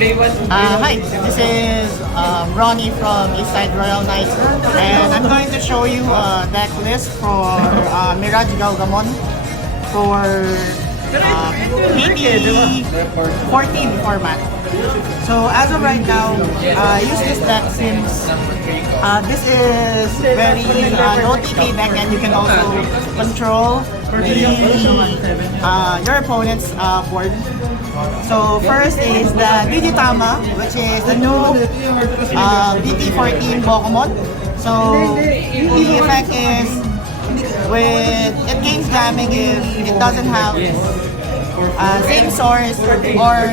Hi, this is Ronnie from Eastside Royal Knights, and I'm going to show you a deck list for Mirage Gaogamon for BT-14 format. So as of right now, I use this deck since this is very low TK deck, and you can also control your opponent's board. So first is the Digitama, which is the new BT-14 Gaogamon. So the effect is it gains jamming if it doesn't have same source or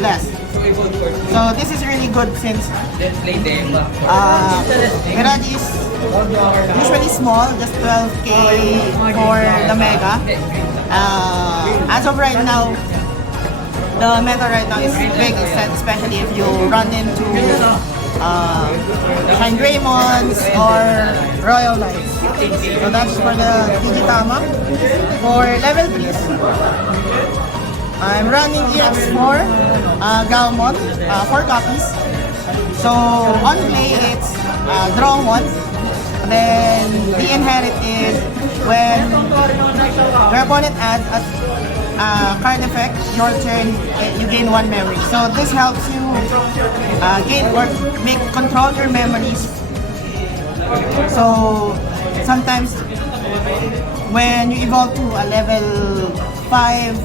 less. So this is really good since Mirage is usually small, just 12k for the Mega. As of right now, the meta right now is big, especially if you run into Shine Greymons or Royal Knights. So that's for the Digitama. For level 3s, I'm running EX-04 Gaogamon, 4 copies. So on play it's draw 1. Then the inherit is when your opponent adds a card effect, your turn, you gain 1 memory. So this helps you gain or control your memories. So sometimes when you evolve to a level 5,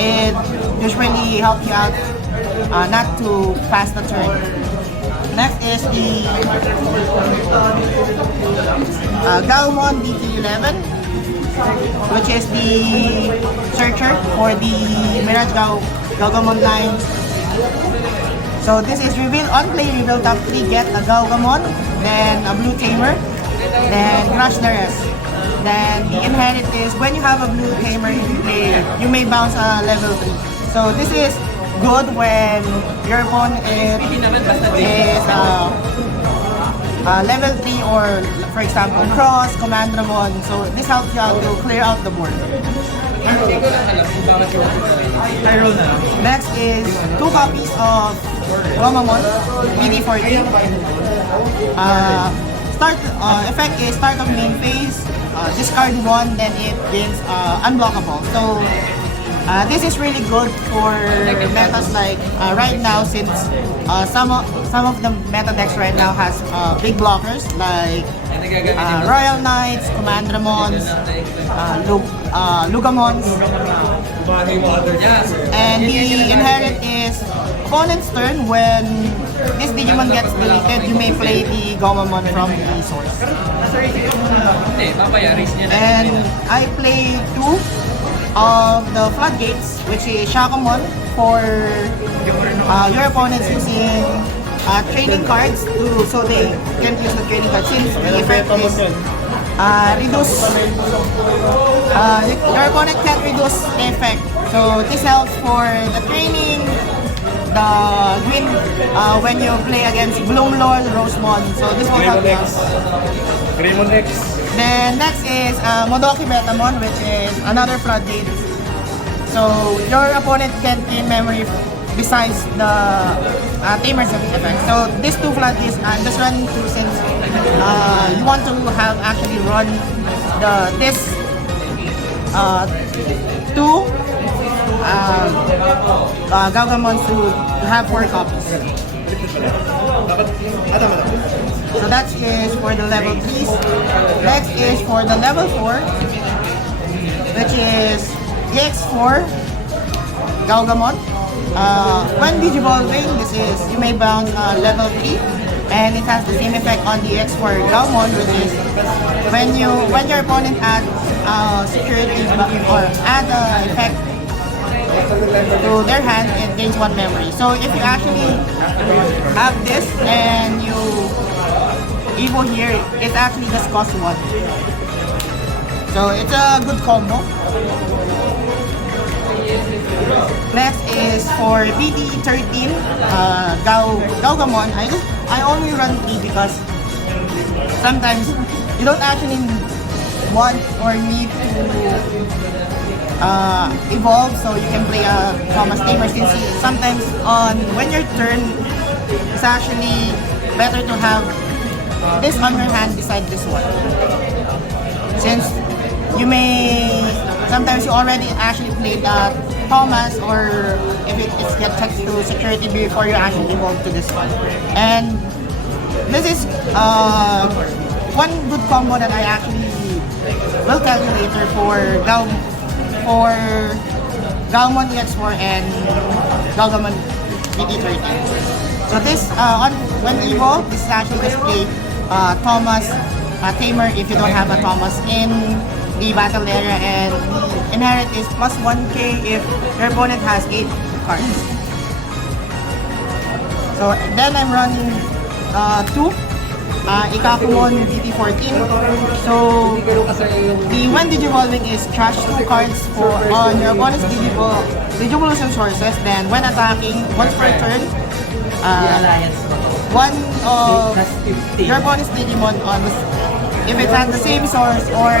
it usually helps you out not to pass the turn. Next is the Gaogamon BT-11, which is the searcher for the Mirage Gaogamon line. So this is on play, reveal top 3, get a Gaogamon, then a blue Tamer, then crush the rest. Then the inherit is when you have a blue Tamer, you may bounce a level 3. So this is good when your opponent is level 3 or for example Cross, Commandramon. So this helps you out to clear out the board. Next is 2 copies of Gaogamon BT-14. Effect is start of main phase, discard 1, then it gains unblockable. So this is really good for metas like right now, since some of the meta decks right now has big blockers like Royal Knights, Commandramons, Lugamons. And the inherit is opponent's turn. When this Digimon gets deleted, you may play the Gaogamon from the source. And I play 2 of the Floodgates, which is Shakamon for your opponents using training cards so they can use the training cards, since the effect is reduce. Your opponent can't reduce the effect. So this helps for the training, the green when you play against Bloomlord, Rosemon. So this will help us. Greymon X. Then next is Modoki Betamon, which is another Floodgate. So your opponent can gain memory besides the Tamer's effect. So these 2 Floodgates, I'm just running 2 since you want to have actually run this 2 Gaogamon to have 4 copies. So that is for the level 3s. Next is for the level 4, which is EX-04 Gaogamon. When digivolving, you may bounce level 3, and it has the same effect on the EX-04 Gaogamon, which is when your opponent adds security or add effect to their hand, it gains 1 memory. So if you actually have this and you Evo here, it actually just costs 1. So it's a good combo. Next is for BT-13 Gaogamon. I only run 3 because sometimes you don't actually want or need to evolve, so you can play a Thomas Tamer since sometimes when your turn, it's actually better to have this on your hand beside this one. Since you may, sometimes you already actually played Thomas, or if it gets checked to security before you actually evolve to this one. And this is one good combo that I actually will tell you later for Gaogamon EX-04 and Gaogamon BT-14. So this, when evolve, this is actually display Thomas, Tamer if you don't have a Thomas in the battle area, and the inherit is plus 1k if your opponent has 8 cards. So then I'm running 2 Gaogamon BT-14. So the when Digivolving is trash 2 cards on your opponent's Digivolution sources. Then when attacking, once per turn, one of your opponent's Digimon if it has the same source or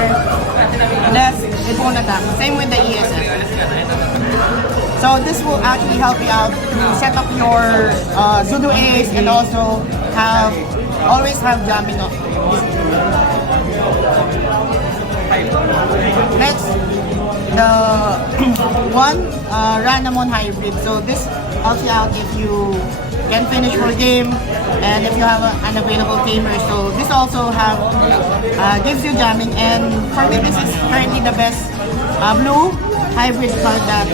less, it won't attack. Same with the ESF. So this will actually help you out to set up your Zudu Ace and also always have jamming up. Next, the one Randomon hybrid. So this helps you out if you can finish full game and if you have an available Tamer. So this also gives you jamming, and for me this is currently the best blue hybrid card that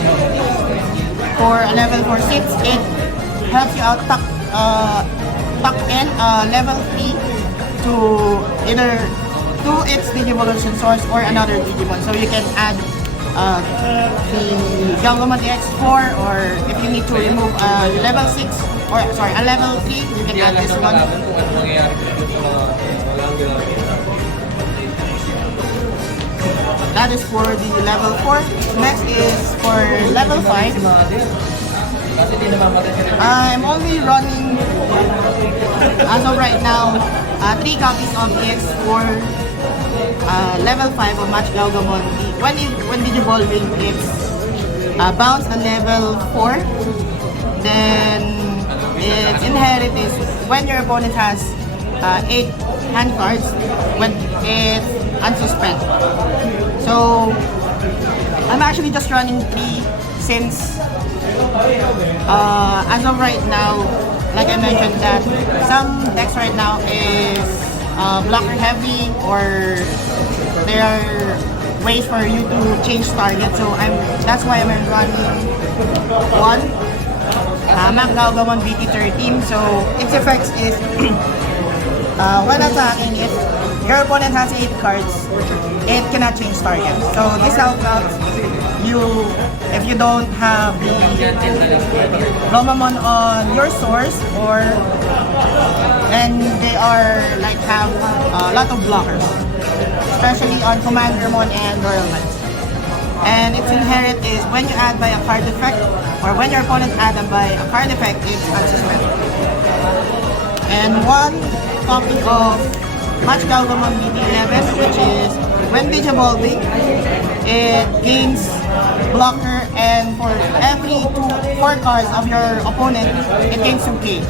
for a level 4 since it helps you out tuck in level 3 to either to its Digivolution source or another Digimon. So you can add the Gaogamon EX-04, or if you need to remove a level 6 or sorry, a level 3, you can add this one. That is for the level 4. Next is for level 5. I'm only running, as of right now, 3 copies of EX-04 level 5 of Match Gaogamon. When Digivolving, it's bounce a level 4. Then its inherit is when your opponent has 8 hand cards, when it's unsuspend. So I'm actually just running 3 since as of right now, like I mentioned, that some decks right now is blocker heavy, or there are ways for you to change target. So that's why I'm running 1 Mac Gaogamon BT-13. So its effects is when attacking, if your opponent has 8 cards, it cannot change target. So this helps out you if you don't have the Gaogamon on your source, and they are like have a lot of blockers, especially on Commandermon and Royal Knights. And its inherit is when you add by a card effect, or when your opponent add by a card effect, it's unsuspended. And 1 copy of Match Gaogamon BT-11, which is when Digivolving, it gains blocker, and for every 4 cards of your opponent, it gains 2k.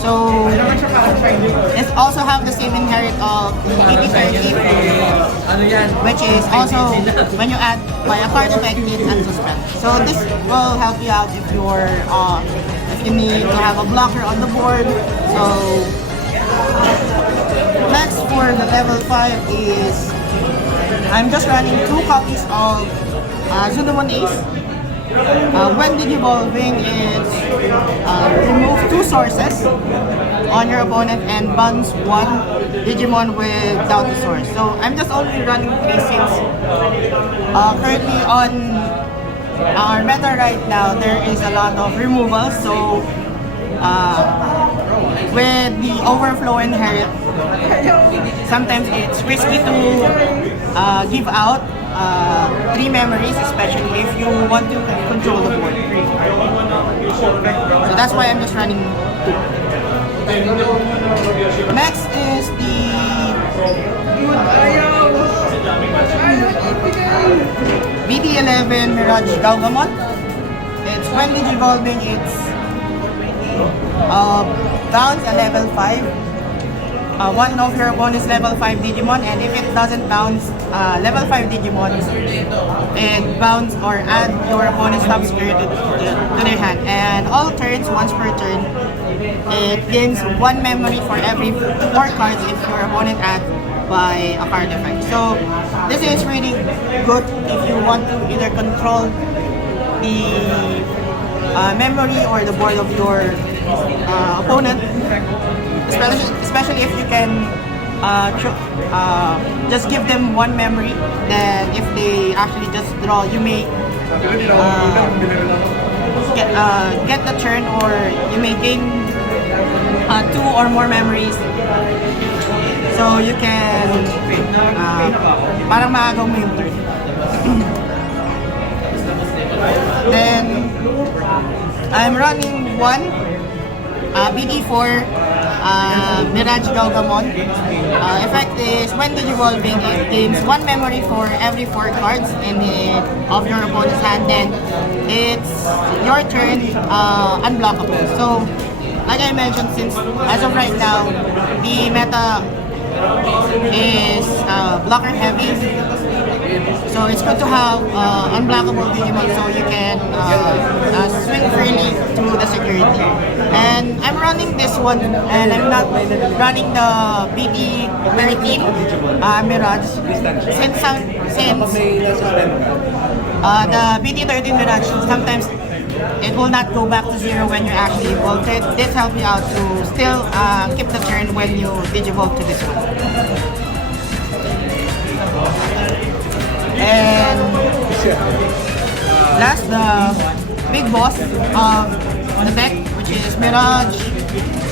So it also have the same inherit of BT-13, which is also when you add by a card effect, it's unsuspended. So this will help you out if you need to have a blocker on the board. So next for the level 5 is I'm just running 2 copies of Zunumon Ace. When Digivolving, it's remove 2 sources on your opponent and bounce 1 Digimon without the source. So I'm just only running 3 since currently on our meta right now there is a lot of removals. So with the overflow inherit, sometimes it's risky to give out 3 memories, especially if you want to control the board. So that's why I'm just running 2. Next is the BT-11 Mirage Gaogamon. It's when digivolving, it's bounce a level 5. One of your opponent's level 5 Digimon, and if it doesn't bounce level 5 Digimon, it bounce or add your opponent's top spirit to their hand. And all turns, once per turn, it gains 1 memory for every 4 cards if your opponent adds by a card effect. So this is really good if you want to either control the memory or the board of your opponent, especially if you can just give them 1 memory. Then if they actually just draw, you may get the turn, or you may gain 2 or more memories. So you can parang maagaw mo yung turn. Then I'm running 1 BT-4 Mirage Gaogamon. Effect is when digivolving, it gains 1 memory for every 4 cards of your opponent's hand. Then it's your turn, unblockable. So like I mentioned, since as of right now the meta is blocker heavy, so it's good to have unblockable Digimon so you can swing freely through the security. And I'm running this one, and I'm not running the BT-13 Mirage since the BT-13 Mirage sometimes it will not go back to 0 when you actually evolve it. This helps you out to still keep the turn when you digivolve to this one. And last, the big boss of the deck, which is Mirage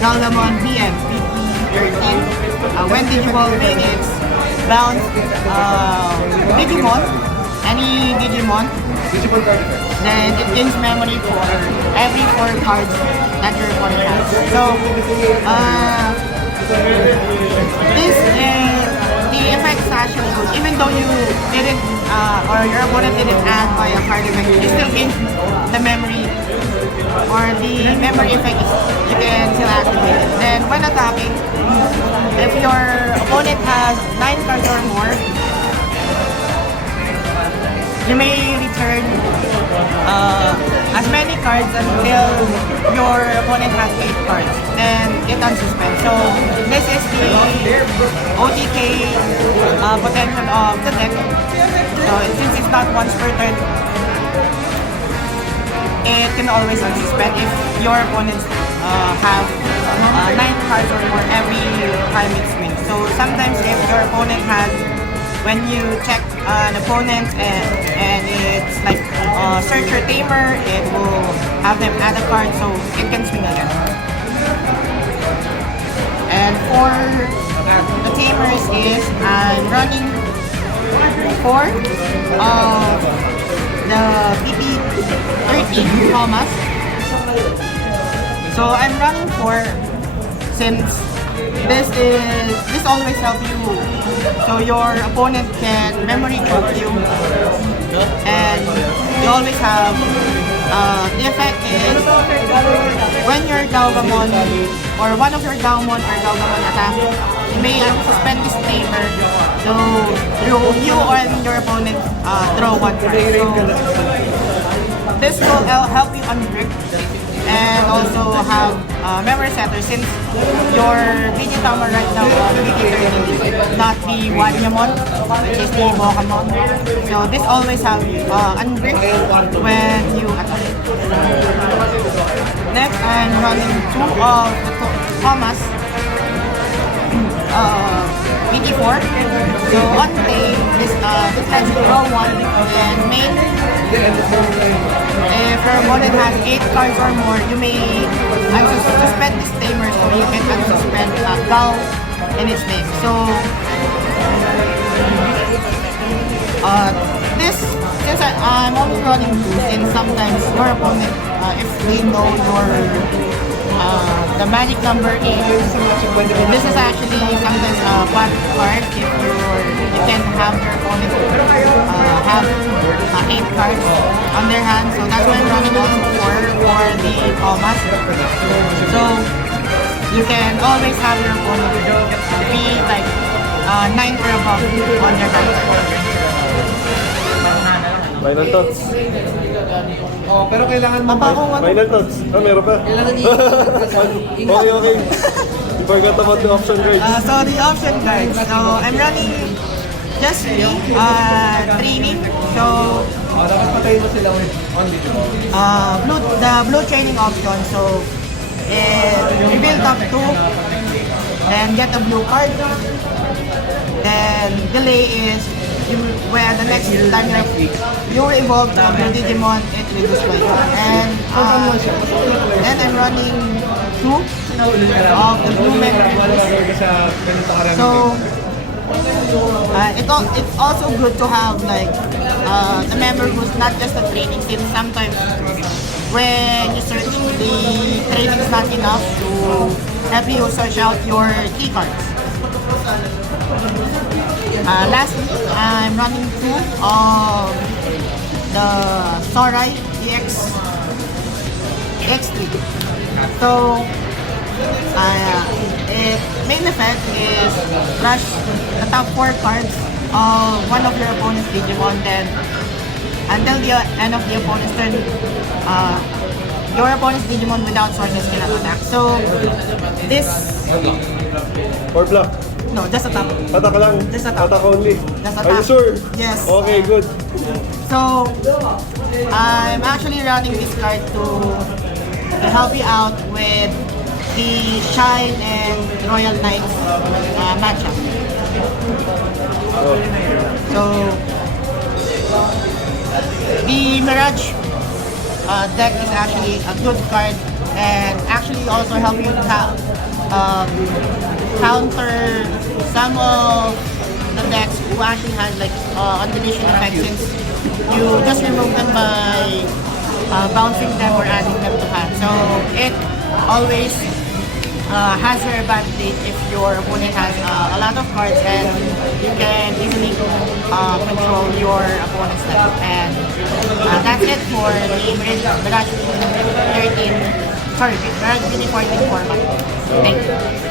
Gaogamon BM BT-13. When digivolving, it's bounce Digimon, any Digimon. Then it gains memory for every 4 cards that your opponent has. So this is the effects actually good. Even though you didn't or your opponent didn't add by a card effect, you still gain the memory, or the memory effect is, you can still activate it. Then when attacking, if your opponent has 9 cards or more, you may return as many cards until your opponent has 8 cards. Then it unsuspends. So this is the OTK potential of the deck. So since it's not once per turn, it can always unsuspend if your opponents have 9 cards or more every time it swings. So sometimes if your opponent has, when you check an opponent and it's like search your Tamer, it will have them add a card so it can swing again. And for the Tamers is I'm running 4 of the BT-13 Thomas. So I'm running 4 since this always helps you, so your opponent can memory choke you, and you always have the effect is when your Gaogamon or one of your Gaomon or Gaogamon attack, you may suspend this Tamer, so you and your opponent draw 1 card. So this will help you unbrick and also have memory setter, since your BT Tamer right now on BT-13 is not the Wanyamon, which is the Bokamon. So this always have unbrick when you attack. Next, I'm running 2 of the Thomas BT-4. So on play, this lets you draw 1 and main. If your opponent has 8 cards or more, you may suspend this Tamer so you can unsuspend Gao in its name. So since I'm only running 2, and sometimes your opponent, if they know The magic number is, this is actually sometimes a bad card if you can have your opponent have 8 cards on their hand. So that's why I'm running also 4 for the commas. So you can always have your opponent be like 9 or above on your hand. Final thoughts. Pero kailangan mo Final thoughts. Meron pa. Okay. You forgot about the option cards. So the option cards. So I'm running just 3 training. So dapat patayin mo sila with only the blue training option. So you build up 2 and get a blue card. Then delay is where the next time like you evolve to a blue Digimon, it will display. And then I'm running 2 of the blue memories. So it's also good to have like the member who's not just a training team. Sometimes when you search, the training is not enough to help you search out your key cards. Lastly, I'm running 2 of the Sorai EX-3. So its main effect is rush the top 4 cards of one of your opponent's Digimon. Then until the end of the opponent's turn, your opponent's Digimon without sources cannot attack. So this... Or block. No, just attack. Attack lang. Just attack. Attack only. Just Are you attack. sure? Yes. Okay, good. So I'm actually running this card to help you out with the Shine and Royal Knights matchup. So the Mirage deck is actually a good card and actually also help you counter some of the decks who actually has like undulation effects, since you just remove them by bouncing them or adding them to hand. So it always has your advantage if your opponent has a lot of cards and you can easily control your opponent's deck. And that's it for the Mirage BT-14 format. Thank you.